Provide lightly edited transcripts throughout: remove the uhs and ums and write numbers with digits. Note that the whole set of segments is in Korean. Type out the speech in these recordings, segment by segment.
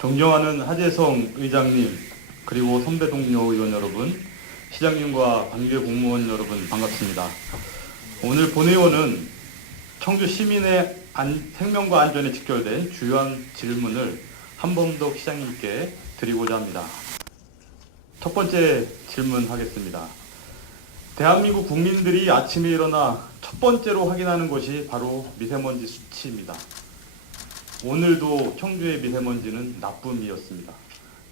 존경하는 하재성 의장님, 그리고 선배 동료 의원 여러분, 시장님과 관계 공무원 여러분 반갑습니다. 오늘 본의원은 청주 시민의 생명과 안전에 직결된 주요한 질문을 한범덕 시장님께 드리고자 합니다. 첫 번째 질문하겠습니다. 대한민국 국민들이 아침에 일어나 첫 번째로 확인하는 것이 바로 미세먼지 수치입니다. 오늘도 청주의 미세먼지는 나쁨이었습니다.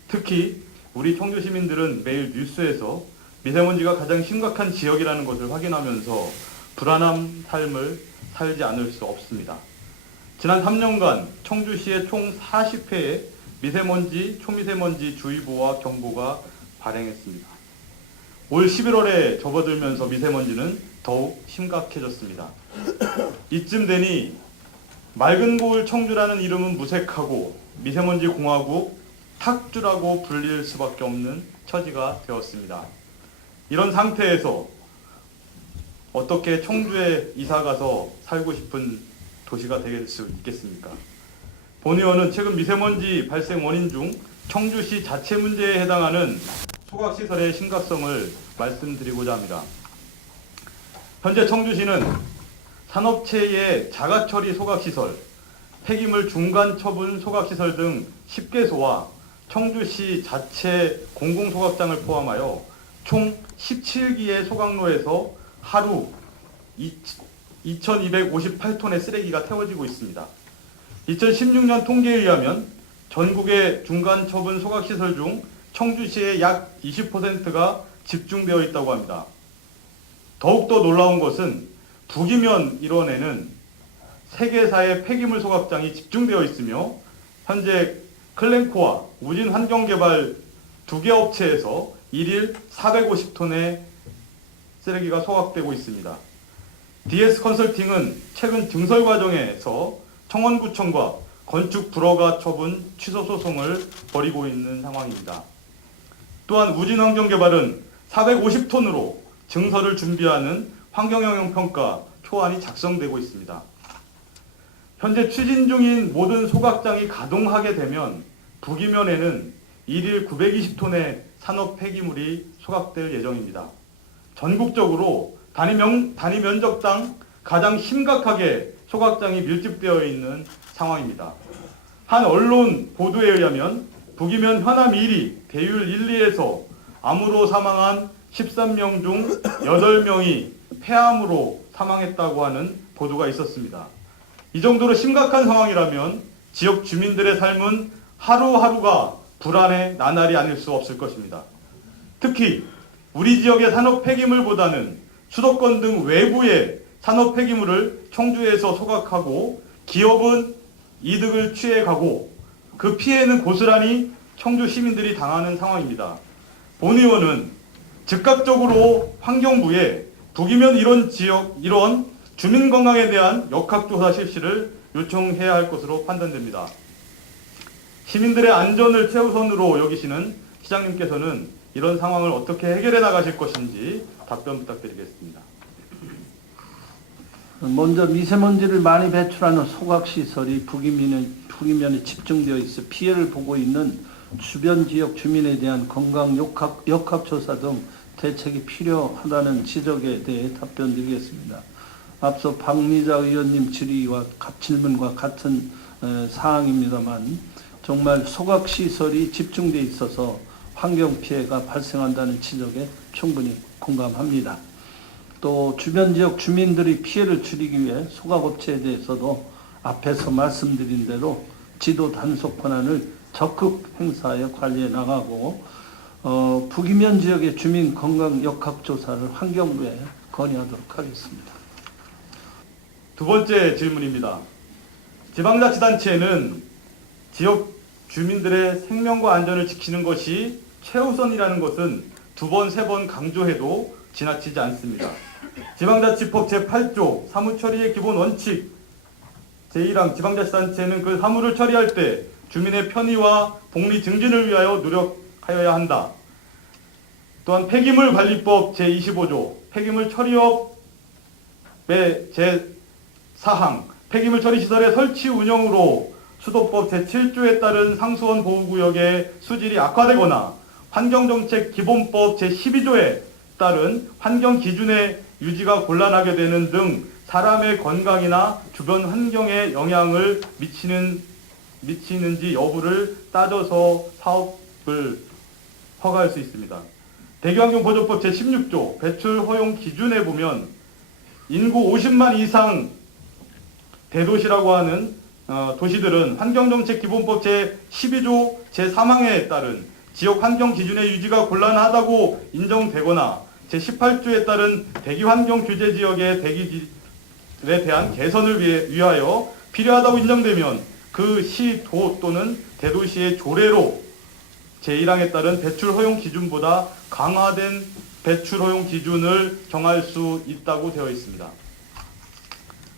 특히 우리 청주 시민들은 매일 뉴스에서 미세먼지가 가장 심각한 지역이라는 것을 확인하면서 불안한 삶을 살지 않을 수 없습니다. 지난 3년간 청주시에 총 40회의 미세먼지, 초미세먼지 주의보와 경보가 발행했습니다. 올 11월에 접어들면서 미세먼지는 더욱 심각해졌습니다. 이쯤 되니 맑은 고을 청주라는 이름은 무색하고 미세먼지 공화국 탁주라고 불릴 수밖에 없는 처지가 되었습니다. 이런 상태에서 어떻게 청주에 이사가서 살고 싶은 도시가 될 수 있겠습니까? 본의원은 최근 미세먼지 발생 원인 중 청주시 자체 문제에 해당하는 소각시설의 심각성을 말씀드리고자 합니다. 현재 청주시는 산업체의 자가처리 소각시설, 폐기물 중간 처분 소각시설 등 10개소와 청주시 자체 공공소각장을 포함하여 총 17기의 소각로에서 하루 2,258톤의 쓰레기가 태워지고 있습니다. 2016년 통계에 의하면 전국의 중간 처분 소각시설 중 청주시의 약 20%가 집중되어 있다고 합니다. 더욱더 놀라운 것은 북이면 일원에는 3개사의 폐기물 소각장이 집중되어 있으며 현재 클렌코와 우진환경개발 2개 업체에서 일일 450톤의 쓰레기가 소각되고 있습니다. DS컨설팅은 최근 증설 과정에서 청원구청과 건축불허가 처분 취소 소송을 벌이고 있는 상황입니다. 또한 우진환경개발은 450톤으로 증설을 준비하는 환경영향평가 초안이 작성되고 있습니다. 현재 추진 중인 모든 소각장이 가동하게 되면 북이면에는 일일 920톤의 산업 폐기물이 소각될 예정입니다. 전국적으로 단위 면적당 가장 심각하게 소각장이 밀집되어 있는 상황입니다. 한 언론 보도에 의하면 북이면 현암 1위, 대율 1, 2에서 암으로 사망한 13명 중 8명이 폐암으로 사망했다고 하는 보도가 있었습니다. 이 정도로 심각한 상황이라면 지역 주민들의 삶은 하루하루가 불안의 나날이 아닐 수 없을 것입니다. 특히 우리 지역의 산업 폐기물보다는 수도권 등 외부의 산업 폐기물을 청주에서 소각하고 기업은 이득을 취해가고 그 피해는 고스란히 청주 시민들이 당하는 상황입니다. 본의원은 즉각적으로 환경부에 북이면 이런 주민 건강에 대한 역학조사 실시를 요청해야 할 것으로 판단됩니다. 시민들의 안전을 최우선으로 여기시는 시장님께서는 이런 상황을 어떻게 해결해 나가실 것인지 답변 부탁드리겠습니다. 먼저 미세먼지를 많이 배출하는 소각시설이 북이면에 집중되어 있어 피해를 보고 있는 주변 지역 주민에 대한 건강 역학조사 등 대책이 필요하다는 지적에 대해 답변드리겠습니다. 앞서 박미자 의원님 질문과 같은 사항입니다만 정말 소각시설이 집중되어 있어서 환경피해가 발생한다는 지적에 충분히 공감합니다. 또 주변 지역 주민들이 피해를 줄이기 위해 소각업체에 대해서도 앞에서 말씀드린 대로 지도 단속 권한을 적극 행사하여 관리해 나가고 북이면 지역의 주민 건강 역학조사를 환경부에 건의하도록 하겠습니다. 두 번째 질문입니다. 지방자치단체는 지역 주민들의 생명과 안전을 지키는 것이 최우선이라는 것은 2번, 3번 강조해도 지나치지 않습니다. 지방자치법 제8조 사무처리의 기본 원칙 제1항 지방자치단체는 그 사무를 처리할 때 주민의 편의와 복리 증진을 위하여 노력하여야 한다. 또한 폐기물관리법 제25조 폐기물 처리업의 제4항 폐기물 처리 시설의 설치 운영으로 수도법 제7조에 따른 상수원 보호구역의 수질이 악화되거나 환경정책 기본법 제12조에 따른 환경기준의 유지가 곤란하게 되는 등 사람의 건강이나 주변 환경에 영향을 미치는지 여부를 따져서 사업을 허가할 수 있습니다. 대기환경보조법 제16조 배출 허용 기준에 보면 인구 50만 이상 대도시라고 하는 도시들은 환경정책 기본법 제12조 제3항에 따른 지역 환경 기준의 유지가 곤란하다고 인정되거나 제18조에 따른 대기환경 규제 지역의 대기질에 대한 개선을 위하여 필요하다고 인정되면 그 시, 도 또는 대도시의 조례로 제1항에 따른 배출 허용 기준보다 강화된 배출 허용 기준을 정할 수 있다고 되어 있습니다.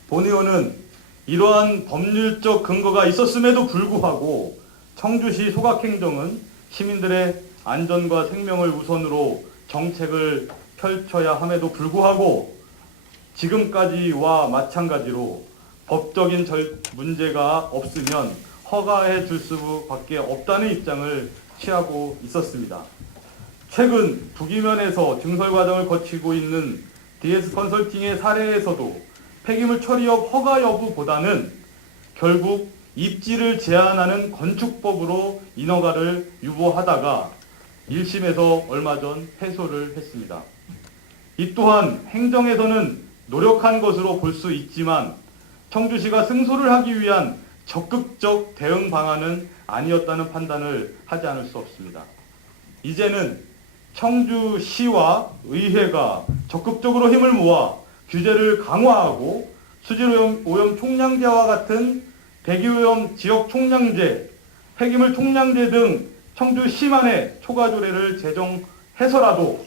본 의원은 이러한 법률적 근거가 있었음에도 불구하고 청주시 소각행정은 시민들의 안전과 생명을 우선으로 정책을 펼쳐야 함에도 불구하고 지금까지와 마찬가지로 법적인 문제가 없으면 허가해 줄 수밖에 없다는 입장을 취하고 있었습니다. 최근 부기면에서 증설 과정을 거치고 있는 DS 컨설팅의 사례에서도 폐기물 처리업 허가 여부보다는 결국 입지를 제한하는 건축법으로 인허가를 유보하다가 1심에서 얼마 전 패소를 했습니다. 이 또한 행정에서는 노력한 것으로 볼 수 있지만 청주시가 승소를 하기 위한 적극적 대응 방안은 아니었다는 판단을 하지 않을 수 없습니다. 이제는 청주시와 의회가 적극적으로 힘을 모아 규제를 강화하고 수질오염 총량제와 같은 대기오염 지역 총량제, 폐기물 총량제 등 청주시만의 초과조례를 제정해서라도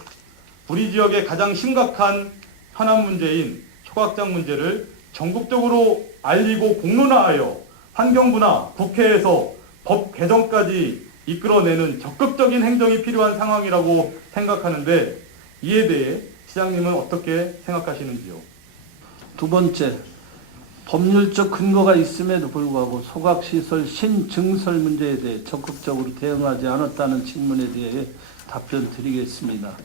우리 지역의 가장 심각한 현안 문제인 초각장 문제를 전국적으로 알리고 공론화하여 환경부나 국회에서 법 개정까지 이끌어내는 적극적인 행정이 필요한 상황이라고 생각하는데 이에 대해 시장님은 어떻게 생각하시는지요? 두 번째, 법률적 근거가 있음에도 불구하고 소각시설 신증설 문제에 대해 적극적으로 대응하지 않았다는 질문에 대해 답변 드리겠습니다.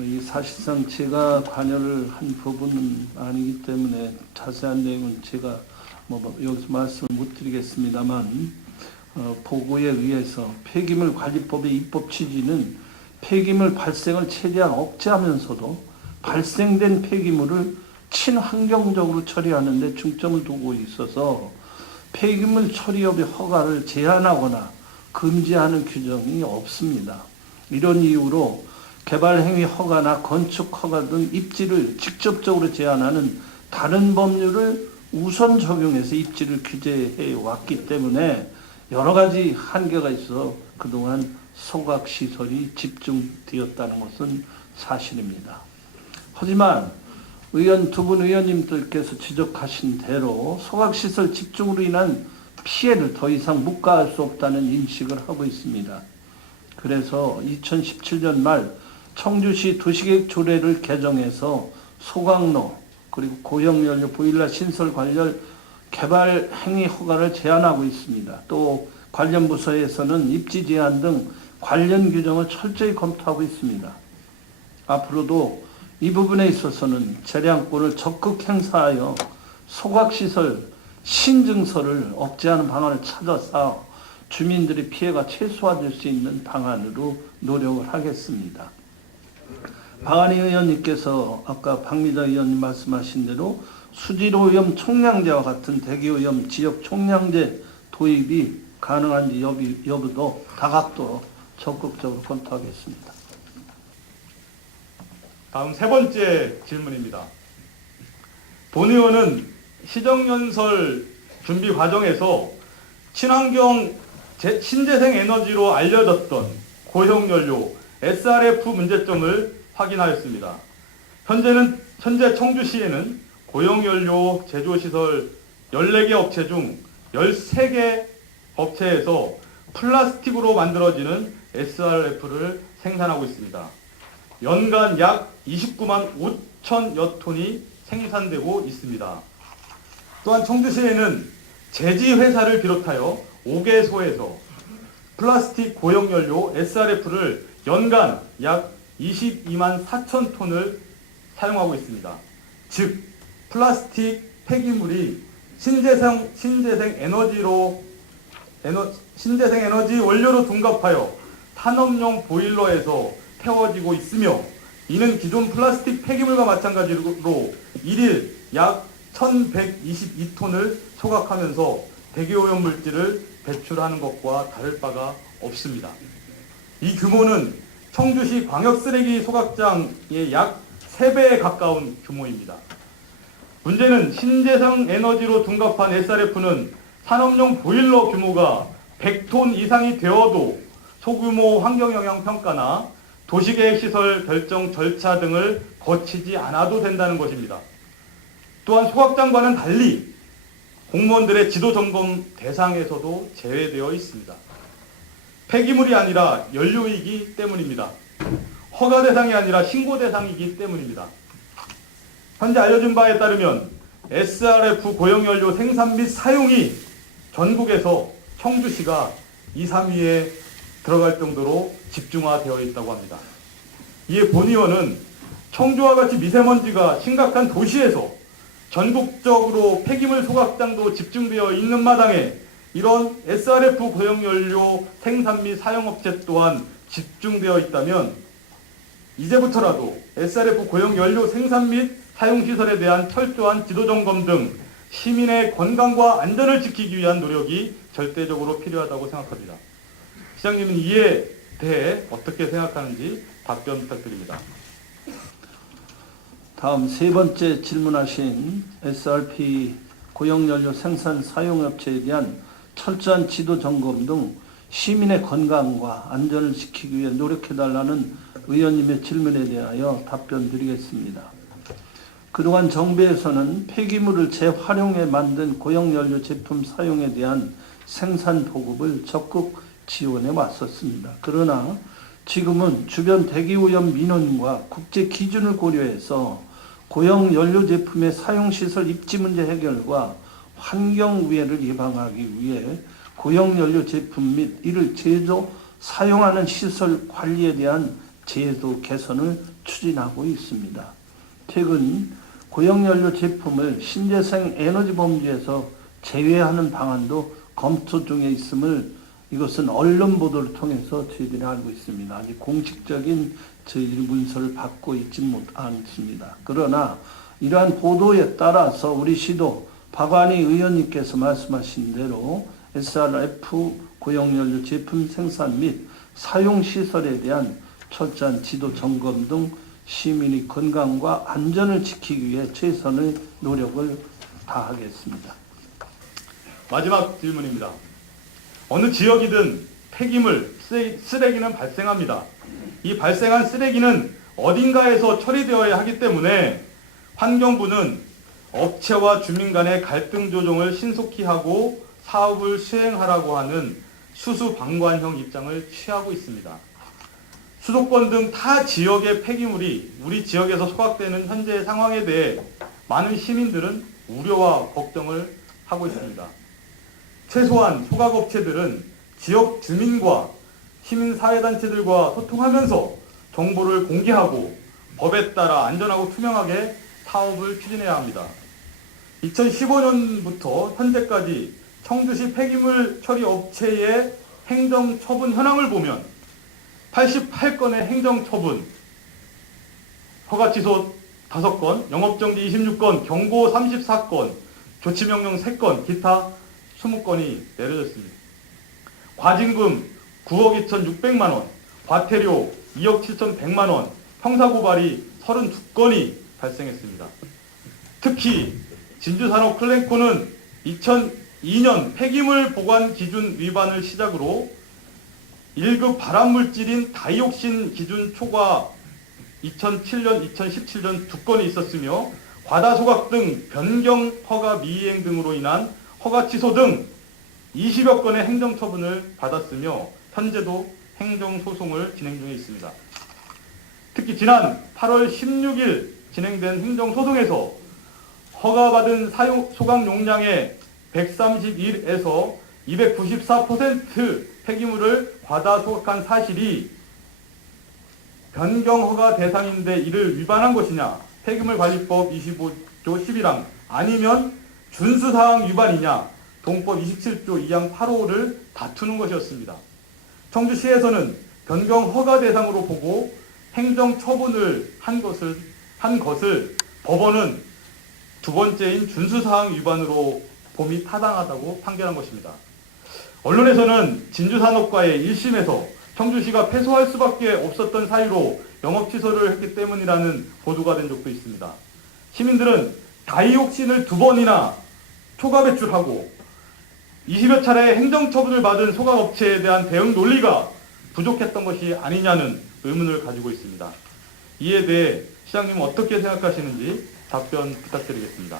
이 사실상 제가 관여를 한 부분은 아니기 때문에 자세한 내용은 제가 여기서 말씀을 못 드리겠습니다만 보고에 의해서 폐기물관리법의 입법 취지는 폐기물 발생을 최대한 억제하면서도 발생된 폐기물을 친환경적으로 처리하는 데 중점을 두고 있어서 폐기물 처리업의 허가를 제한하거나 금지하는 규정이 없습니다. 이런 이유로 개발행위 허가나 건축 허가 등 입지를 직접적으로 제한하는 다른 법률을 우선 적용해서 입지를 규제해 왔기 때문에 여러 가지 한계가 있어 그동안 소각시설이 집중되었다는 것은 사실입니다. 하지만 두 분 의원님들께서 지적하신 대로 소각시설 집중으로 인한 피해를 더 이상 묵과할 수 없다는 인식을 하고 있습니다. 그래서 2017년 말 청주시 도시계획 조례를 개정해서 소각로 그리고 고형연료 보일러 신설 관련 개발 행위 허가를 제한하고 있습니다. 또 관련 부서에서는 입지 제한 등 관련 규정을 철저히 검토하고 있습니다. 앞으로도 이 부분에 있어서는 재량권을 적극 행사하여 소각시설 신증설을 억제하는 방안을 찾아서 주민들의 피해가 최소화될 수 있는 방안으로 노력을 하겠습니다. 박한희 의원님께서 아까 박미자 의원님 말씀하신 대로 수질오염 총량제와 같은 대기오염 지역 총량제 도입이 가능한지 여부도 다각도로 적극적으로 검토하겠습니다. 다음 세 번째 질문입니다. 본 의원은 시정연설 준비 과정에서 친환경 신재생 에너지로 알려졌던 고형연료 SRF 문제점을 확인하였습니다. 현재 청주시에는 고형연료 제조시설 14개 업체 중 13개 업체에서 플라스틱으로 만들어지는 SRF를 생산하고 있습니다. 연간 약 29만 5천여 톤이 생산되고 있습니다. 또한 청주시에는 제지 회사를 비롯하여 5개소에서 플라스틱 고형연료 SRF를 연간 약 22만 4천 톤을 사용하고 있습니다. 즉 플라스틱 폐기물이 신재생 에너지 원료로 둔갑하여 산업용 보일러에서 태워지고 있으며, 이는 기존 플라스틱 폐기물과 마찬가지로 일일 약 1122톤을 소각하면서 대기오염물질을 배출하는 것과 다를 바가 없습니다. 이 규모는 청주시 광역쓰레기 소각장의 약 3배에 가까운 규모입니다. 문제는 신재생 에너지로 둔갑한 SRF는 산업용 보일러 규모가 100톤 이상이 되어도 소규모 환경영향 평가나 도시계획 시설 결정 절차 등을 거치지 않아도 된다는 것입니다. 또한 소각장과는 달리 공무원들의 지도 점검 대상에서도 제외되어 있습니다. 폐기물이 아니라 연료이기 때문입니다. 허가 대상이 아니라 신고 대상이기 때문입니다. 현재 알려진 바에 따르면 SRF 고형연료 생산 및 사용이 전국에서 청주시가 2, 3위에 들어갈 정도로 집중화되어 있다고 합니다. 이에 본 의원은 청주와 같이 미세먼지가 심각한 도시에서 전국적으로 폐기물 소각장도 집중되어 있는 마당에 이런 SRF 고형연료 생산 및 사용업체 또한 집중되어 있다면 이제부터라도 SRF 고형연료 생산 및 사용시설에 대한 철저한 지도점검 등 시민의 건강과 안전을 지키기 위한 노력이 절대적으로 필요하다고 생각합니다. 시장님은 이에 대해 어떻게 생각하는지 답변 부탁드립니다. 다음 세 번째 질문하신 SRP 고형연료 생산 사용업체에 대한 철저한 지도 점검 등 시민의 건강과 안전을 지키기 위해 노력해달라는 의원님의 질문에 대하여 답변 드리겠습니다. 그동안 정부에서는 폐기물을 재활용해 만든 고형연료 제품 사용에 대한 생산 보급을 적극 지원해 왔었습니다. 그러나 지금은 주변 대기오염 민원과 국제 기준을 고려해서 고형연료 제품의 사용시설 입지 문제 해결과 환경우해를 예방하기 위해 고형연료 제품 및 이를 제조, 사용하는 시설 관리에 대한 제도 개선을 추진하고 있습니다. 최근 고형연료 제품을 신재생 에너지 범주에서 제외하는 방안도 검토 중에 있음을 이것은 언론 보도를 통해서 저희들이 알고 있습니다. 아직 공식적인 저희들이 문서를 받고 있지 않습니다. 그러나 이러한 보도에 따라서 우리 시도 박완희 의원님께서 말씀하신 대로 SRF 고형연료 제품 생산 및 사용시설에 대한 철저한 지도 점검 등 시민의 건강과 안전을 지키기 위해 최선의 노력을 다하겠습니다. 마지막 질문입니다. 어느 지역이든 폐기물, 쓰레기는 발생합니다. 이 발생한 쓰레기는 어딘가에서 처리되어야 하기 때문에 환경부는 업체와 주민 간의 갈등 조정을 신속히 하고 사업을 수행하라고 하는 수수방관형 입장을 취하고 있습니다. 수도권 등 타 지역의 폐기물이 우리 지역에서 소각되는 현재 상황에 대해 많은 시민들은 우려와 걱정을 하고 있습니다. 최소한 소각업체들은 지역 주민과 시민사회단체들과 소통하면서 정보를 공개하고 법에 따라 안전하고 투명하게 사업을 추진해야 합니다. 2015년부터 현재까지 청주시 폐기물 처리 업체의 행정처분 현황을 보면 88건의 행정처분, 허가취소 5건, 영업정지 26건, 경고 34건, 조치명령 3건, 기타 20건이 내려졌습니다. 과징금 9억 2,600만 원, 과태료 2억 7,100만 원, 형사고발이 32건이 발생했습니다. 특히 진주산업 클렌코는 2002년 폐기물 보관 기준 위반을 시작으로 1급 발암물질인 다이옥신 기준 초과 2007년, 2017년 2건이 있었으며 과다소각 등 변경 허가 미이행 등으로 인한 허가 취소 등 20여 건의 행정처분을 받았으며 현재도 행정소송을 진행 중에 있습니다. 특히 지난 8월 16일 진행된 행정소송에서 허가받은 소각 용량의 131에서 294% 폐기물을 과다 소각한 사실이 변경 허가 대상인데 이를 위반한 것이냐, 폐기물관리법 25조 11항 아니면 준수사항 위반이냐, 동법 27조 2항 8호를 다투는 것이었습니다. 청주시에서는 변경 허가 대상으로 보고 행정 처분을 한 것을 법원은 두 번째인 준수사항 위반으로 봄이 타당하다고 판결한 것입니다. 언론에서는 진주산업과의 1심에서 청주시가 패소할 수밖에 없었던 사유로 영업 취소를 했기 때문이라는 보도가 된 적도 있습니다. 시민들은 다이옥신을 2번이나 초과 배출하고 20여 차례 행정처분을 받은 소각업체에 대한 대응 논리가 부족했던 것이 아니냐는 의문을 가지고 있습니다. 이에 대해 시장님은 어떻게 생각하시는지 답변 부탁드리겠습니다.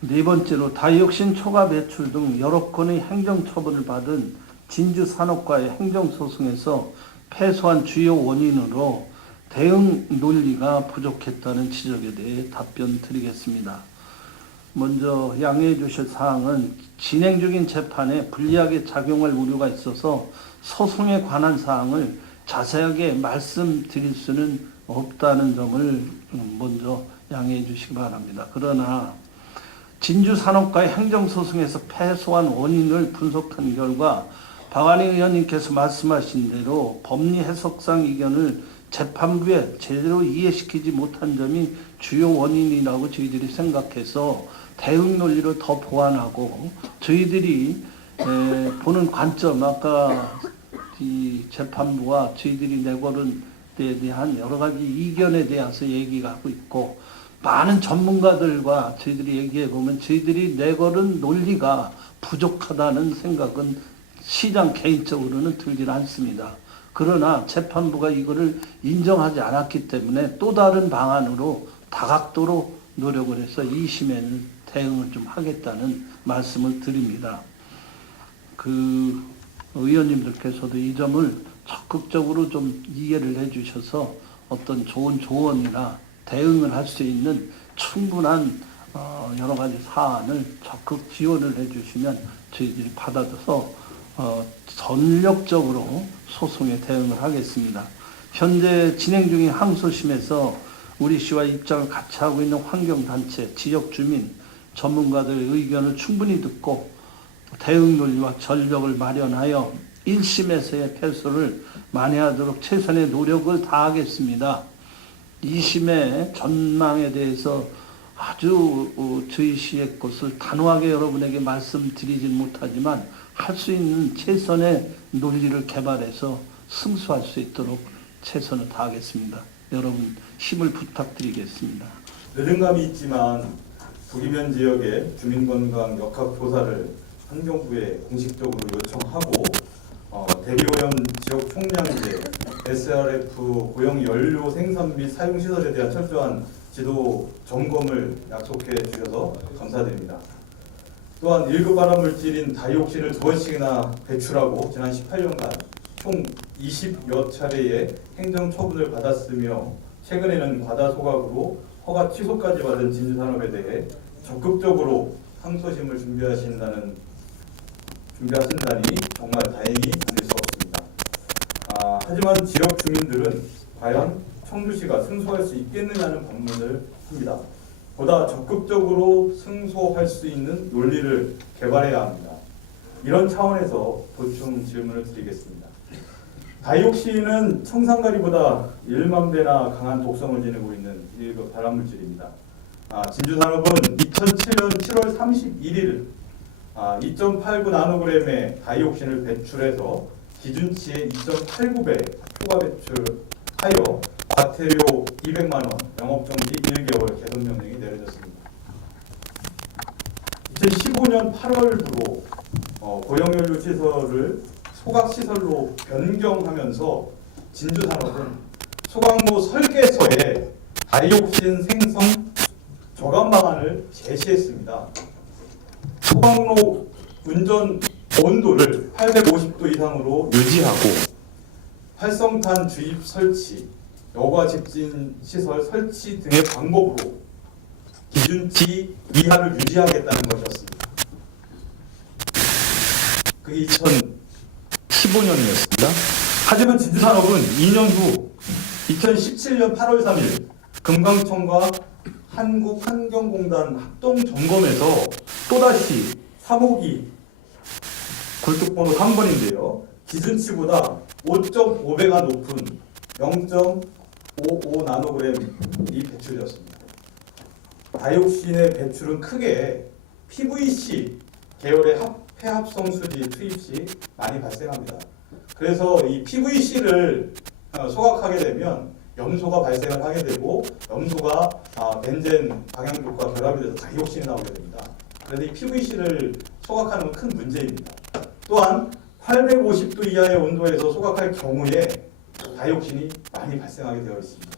네 번째로 다이옥신 초과 배출 등 여러 건의 행정처분을 받은 진주산업과의 행정소송에서 패소한 주요 원인으로 대응 논리가 부족했다는 지적에 대해 답변 드리겠습니다. 먼저 양해해 주실 사항은 진행 중인 재판에 불리하게 작용할 우려가 있어서 소송에 관한 사항을 자세하게 말씀드릴 수는 없다는 점을 먼저 양해해 주시기 바랍니다. 그러나 진주산업과의 행정소송에서 패소한 원인을 분석한 결과 박완희 의원님께서 말씀하신 대로 법리 해석상 의견을 재판부에 제대로 이해시키지 못한 점이 주요 원인이라고 저희들이 생각해서 대응 논리를 더 보완하고 저희들이 보는 관점, 아까 이 재판부와 저희들이 내거는 데 대한 여러 가지 이견에 대해서 얘기가 하고 있고 많은 전문가들과 저희들이 얘기해 보면 저희들이 내걸은 논리가 부족하다는 생각은 시장 개인적으로는 들질 않습니다. 그러나 재판부가 이거를 인정하지 않았기 때문에 또 다른 방안으로 다각도로 노력을 해서 2심에는 대응을 좀 하겠다는 말씀을 드립니다. 그 의원님들께서도 이 점을 적극적으로 좀 이해를 해주셔서 어떤 좋은 조언이나 대응을 할 수 있는 충분한 여러 가지 사안을 적극 지원을 해주시면 저희들이 받아서 전력적으로 소송에 대응을 하겠습니다. 현재 진행 중인 항소심에서 우리 시와 입장을 같이 하고 있는 환경단체, 지역주민, 전문가들의 의견을 충분히 듣고 대응 논리와 전력을 마련하여 1심에서의 패소를 만회하도록 최선의 노력을 다하겠습니다. 2심의 전망에 대해서 아주 저희 시의 것을 단호하게 여러분에게 말씀드리진 못하지만 할 수 있는 최선의 논리를 개발해서 승소할 수 있도록 최선을 다하겠습니다. 여러분 힘을 부탁드리겠습니다. 늦은 감이 있지만 북이면 지역의 주민건강 역학조사를 환경부에 공식적으로 요청하고 대기오염 지역 총량제, SRF 고용 연료 생산 및 사용 시설에 대한 철저한 지도 점검을 약속해 주셔서 감사드립니다. 또한 1급 발암물질인 다이옥신을 2번씩이나 배출하고 지난 18년간 총 20여 차례의 행정처분을 받았으며 최근에는 과다소각으로 허가 취소까지 받은 진주산업에 대해 적극적으로 항소심을 준비하신다니 정말 다행이 아닐 수 없습니다. 하지만 지역 주민들은 과연 청주시가 승소할 수 있겠느냐는 반문을 합니다. 보다 적극적으로 승소할 수 있는 논리를 개발해야 합니다. 이런 차원에서 보충 질문을 드리겠습니다. 다이옥신은 청산가리보다 1만 배나 강한 독성을 지니고 있는 1급 발암물질입니다. 진주산업은 2007년 7월 31일 2.89 나노그램의 다이옥신을 배출해서 기준치의 2.89배 초과 배출하여 과태료 200만 원, 영업정지 1개월 개선 명령이 내려졌습니다. 2015년 8월부로 고용연료 시설을 소각시설로 변경하면서 진주산업은 소각로 설계서에 다이옥신 생성 저감 방안을 제시했습니다. 소각로 운전 온도를 850도 이상으로 유지하고 활성탄 주입 설치, 여과 집진 시설 설치 등의 방법으로 기준치 이하를 유지하겠다는 것이었습니다. 그게 2015년이었습니다. 하지만 진주산업은 2년 후 2017년 8월 3일 금강청과 한국환경공단 합동점검에서 또다시 3호기 굴뚝번호 3번인데요. 기준치보다 5.5배가 높은 0.55 나노그램이 배출되었습니다. 다이옥신의 배출은 크게 PVC 계열의 폐합성 수지 투입 시 많이 발생합니다. 그래서 이 PVC를 소각하게 되면 염소가 발생을 하게 되고 염소가 벤젠 방향족과 결합이 돼서 다이옥신이 나오게 됩니다. 그래서 이 PVC를 소각하는 건 큰 문제입니다. 또한 850도 이하의 온도에서 소각할 경우에 다이옥신이 많이 발생하게 되어 있습니다.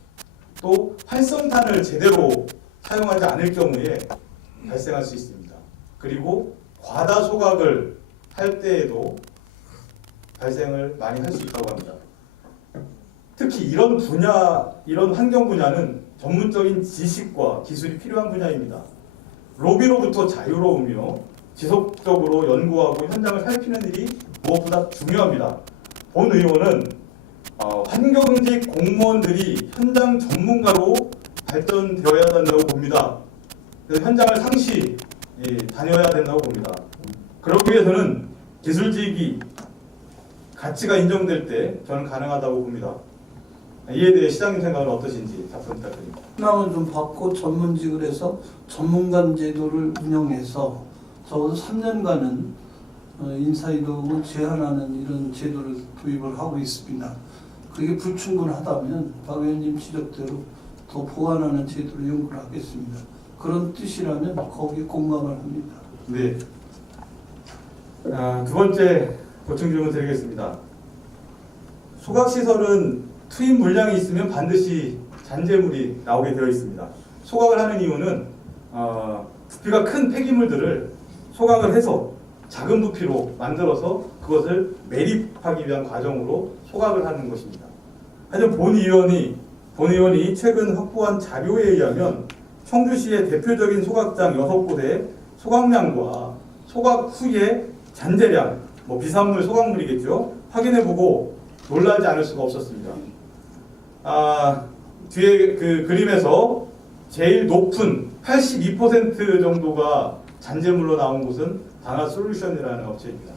또 활성탄을 제대로 사용하지 않을 경우에 발생할 수 있습니다. 그리고 과다 소각을 할 때에도 발생을 많이 할 수 있다고 합니다. 특히 이런 환경 분야는 전문적인 지식과 기술이 필요한 분야입니다. 로비로부터 자유로우며 지속적으로 연구하고 현장을 살피는 일이 무엇보다 중요합니다. 본 의원은 환경직 공무원들이 현장 전문가로 발전되어야 된다고 봅니다. 그래서 현장을 상시 다녀야 된다고 봅니다. 그러기 위해서는 기술직이 가치가 인정될 때 저는 가능하다고 봅니다. 이에 대해 시장님 생각은 어떠신지 답변 부탁드립니다. 희망을 좀 받고 전문직을 해서 전문관 제도를 운영해서 적어도 3년간은 인사이동을 제한하는 이런 제도를 도입을 하고 있습니다. 그게 불충분하다면 박 의원님 지적대로 더 보완하는 제도를 연구를 하겠습니다. 그런 뜻이라면 거기에 공감을 합니다. 네. 두 번째 보충 질문 드리겠습니다. 소각시설은 투입 물량이 있으면 반드시 잔재물이 나오게 되어 있습니다. 소각을 하는 이유는 부피가 큰 폐기물들을 소각을 해서 작은 부피로 만들어서 그것을 매립하기 위한 과정으로 소각을 하는 것입니다. 하지만 본 의원이 최근 확보한 자료에 의하면 청주시의 대표적인 소각장 6곳의 소각량과 소각 후의 잔재량, 비산물 소각물이겠죠. 확인해보고 놀라지 않을 수가 없었습니다. 뒤에 그 그림에서 제일 높은 82% 정도가 잔재물로 나온 곳은 다나솔루션이라는 업체입니다.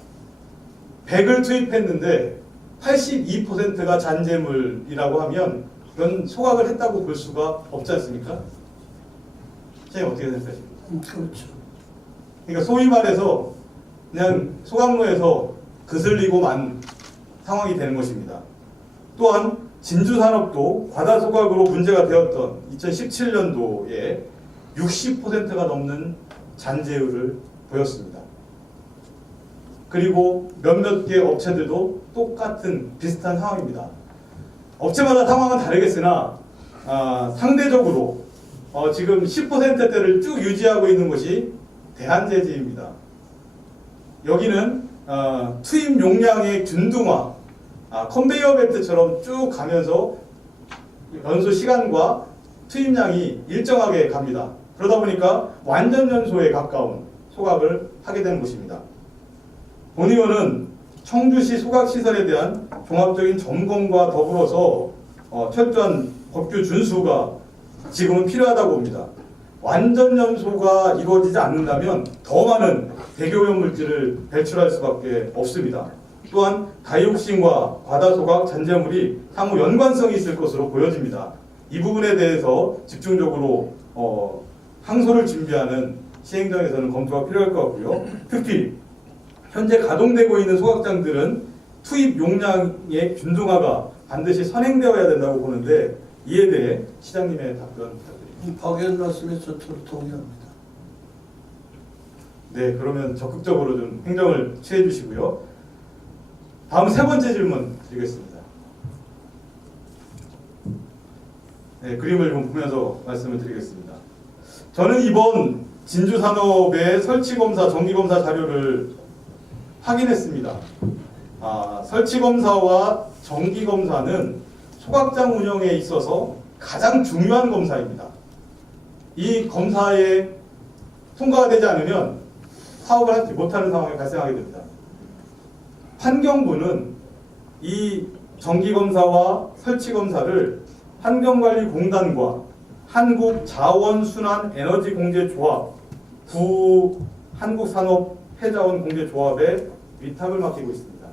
100을 투입했는데 82%가 잔재물이라고 하면 이건 소각을 했다고 볼 수가 없지 않습니까? 선생님 어떻게 생각하십니까? 그렇죠. 그러니까 소위 말해서 그냥 소각로에서 그슬리고 만 상황이 되는 것입니다. 또한 진주산업도 과다 소각으로 문제가 되었던 2017년도에 60%가 넘는 잔재율을 보였습니다. 그리고 몇몇 개 업체들도 똑같은 비슷한 상황입니다. 업체마다 상황은 다르겠으나 상대적으로 지금 10%대를 쭉 유지하고 있는 것이 대한제지입니다. 여기는 투입 용량의 균등화, 컨베이어 벨트처럼 쭉 가면서 연소 시간과 투입량이 일정하게 갑니다. 그러다 보니까 완전 연소에 가까운 소각을 하게 되는 것입니다. 본 의원은 청주시 소각시설에 대한 종합적인 점검과 더불어서 철저한 법규 준수가 지금은 필요하다고 봅니다. 완전 연소가 이루어지지 않는다면 더 많은 대기오염 물질을 배출할 수밖에 없습니다. 또한 다이옥신과 과다소각 잔재물이 향후 연관성이 있을 것으로 보여집니다. 이 부분에 대해서 집중적으로 항소를 준비하는 시행정에서는 검토가 필요할 것 같고요. 특히 현재 가동되고 있는 소각장들은 투입 용량의 균등화가 반드시 선행되어야 된다고 보는데 이에 대해 시장님의 답변 부탁드립니다. 박 의원 말씀에 저토록 동의합니다. 네, 그러면 적극적으로 좀 행정을 취해 주시고요. 다음 세 번째 질문 드리겠습니다. 네, 그림을 좀 보면서 말씀을 드리겠습니다. 저는 이번 진주산업의 설치검사, 정기검사 자료를 확인했습니다. 설치검사와 정기검사는 소각장 운영에 있어서 가장 중요한 검사입니다. 이 검사에 통과가 되지 않으면 사업을 하지 못하는 상황이 발생하게 됩니다. 환경부는 이 정기검사와 설치검사를 환경관리공단과 한국자원순환에너지공제조합 구 한국산업폐자원공제조합에 위탁을 맡기고 있습니다.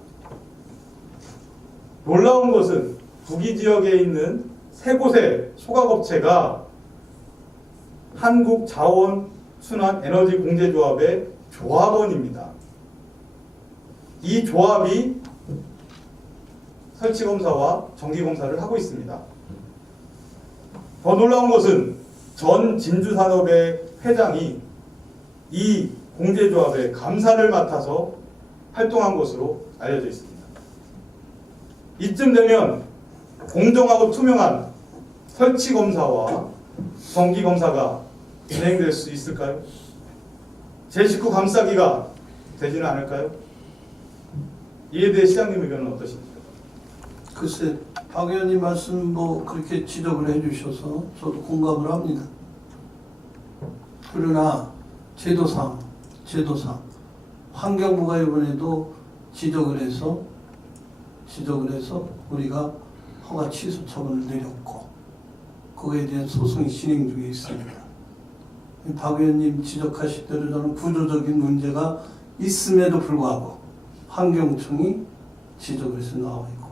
놀라운 것은 북이 지역에 있는 세 곳의 소각업체가 한국자원순환에너지공제조합의 조합원입니다. 이 조합이 설치검사와 정기검사를 하고 있습니다. 더 놀라운 것은 전 진주산업의 회장이 이 공제조합의 감사를 맡아서 활동한 것으로 알려져 있습니다. 이쯤 되면 공정하고 투명한 설치검사와 정기검사가 진행될 수 있을까요? 제 식구 감싸기가 되지는 않을까요? 이에 대해 시장님 의견은 어떠십니까? 글쎄, 박 의원님 말씀 뭐 그렇게 지적을 해주셔서 저도 공감을 합니다. 그러나 제도상 환경부가 이번에도 지적을 해서 우리가 허가 취소 처분을 내렸고 그거에 대한 소송이 진행 중에 있습니다. 박 의원님 지적하실 대로 저는 구조적인 문제가 있음에도 불구하고 환경청이 지적을 해서 나와 있고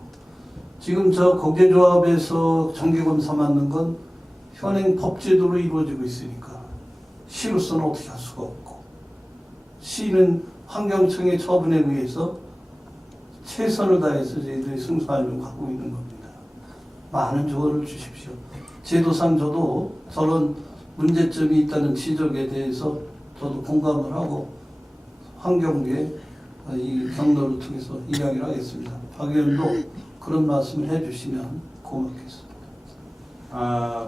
지금 저 공제조합에서 정기검사 맡는 건 현행 법제도로 이루어지고 있으니까 시로서는 어떻게 할 수가 없고 시는 환경청의 처분에 의해서 최선을 다해서 저희들이 승소하려고 하고 있는 겁니다. 많은 조언을 주십시오. 제도상 저도 저런 문제점이 있다는 지적에 대해서 저도 공감을 하고 환경부에 이 경로를 통해서 이야기를 하겠습니다. 박 의원도 그런 말씀을 해주시면 고맙겠습니다.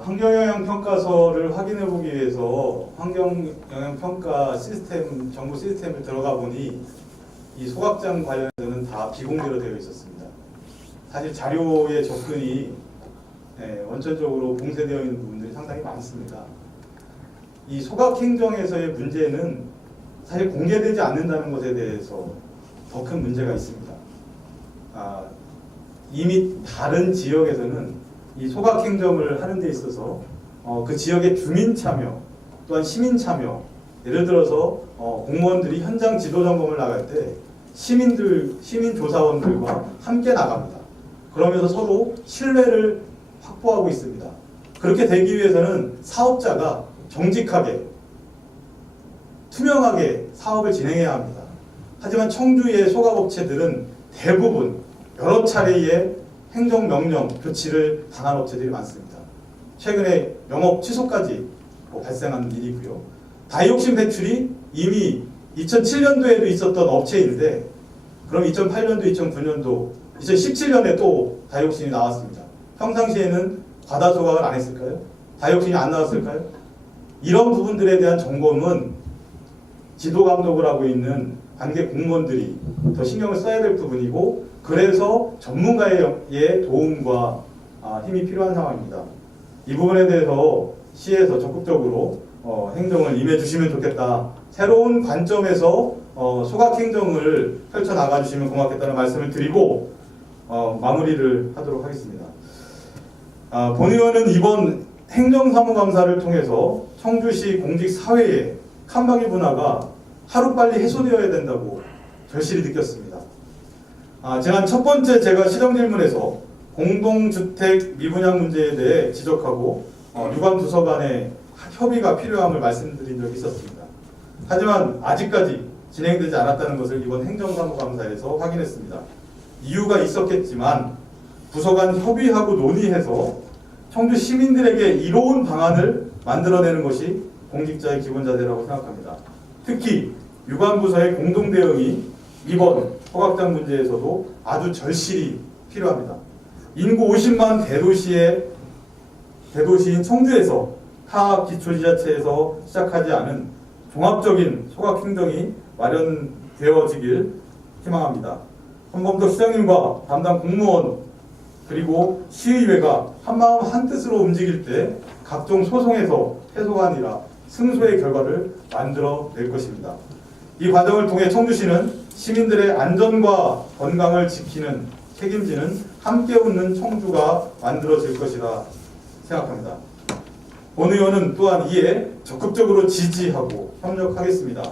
환경영향평가서를 확인해 보기 위해서 환경영향평가 시스템, 정부 시스템을 들어가 보니 이 소각장 관련해서는 다 비공개로 되어 있었습니다. 사실 자료의 접근이 원천적으로 봉쇄되어 있는 부분들이 상당히 많습니다. 이 소각행정에서의 문제는 사실 공개되지 않는다는 것에 대해서 더 큰 문제가 있습니다. 이미 다른 지역에서는 이 소각행정을 하는 데 있어서 그 지역의 주민 참여 또한 시민 참여, 예를 들어서 공무원들이 현장 지도 점검을 나갈 때 시민 조사원들과 함께 나갑니다. 그러면서 서로 신뢰를 확보하고 있습니다. 그렇게 되기 위해서는 사업자가 정직하게 투명하게 사업을 진행해야 합니다. 하지만 청주의 소각업체들은 대부분 여러 차례의 행정명령 조치를 당한 업체들이 많습니다. 최근에 영업 취소까지 발생한 일이고요. 다이옥신 배출이 이미 2007년도에도 있었던 업체인데 그럼 2008년도, 2009년도, 2017년에 또 다이옥신이 나왔습니다. 평상시에는 과다소각을 안 했을까요? 다이옥신이 안 나왔을까요? 이런 부분들에 대한 점검은 지도감독을 하고 있는 관계 공무원들이 더 신경을 써야 될 부분이고 그래서 전문가의 도움과 힘이 필요한 상황입니다. 이 부분에 대해서 시에서 적극적으로 행정을 임해주시면 좋겠다. 새로운 관점에서 소각행정을 펼쳐나가 주시면 고맙겠다는 말씀을 드리고 마무리를 하도록 하겠습니다. 본 의원은 이번 행정사무감사를 통해서 청주시 공직사회의 칸막이 문화가 하루빨리 해소되어야 된다고 절실히 느꼈습니다. 지난 첫 번째 제가 시정질문에서 공동주택 미분양 문제에 대해 지적하고 유관부서 간의 협의가 필요함을 말씀드린 적이 있었습니다. 하지만 아직까지 진행되지 않았다는 것을 이번 행정사무감사에서 확인했습니다. 이유가 있었겠지만 부서 간 협의하고 논의해서 청주 시민들에게 이로운 방안을 만들어내는 것이 공직자의 기본 자세라고 생각합니다. 특히 유관부서의 공동대응이 이번 소각장 문제에서도 아주 절실히 필요합니다. 인구 50만 대도시인 청주에서 타 기초지자체에서 시작하지 않은 종합적인 소각행정이 마련되어지길 희망합니다. 손범석 시장님과 담당 공무원 그리고 시의회가 한마음 한뜻으로 움직일 때 각종 소송에서 해소가 아니라 승소의 결과를 만들어낼 것입니다. 이 과정을 통해 청주시는 시민들의 안전과 건강을 지키는 책임지는 함께 웃는 청주가 만들어질 것이라 생각합니다. 본 의원은 또한 이에 적극적으로 지지하고 협력하겠습니다.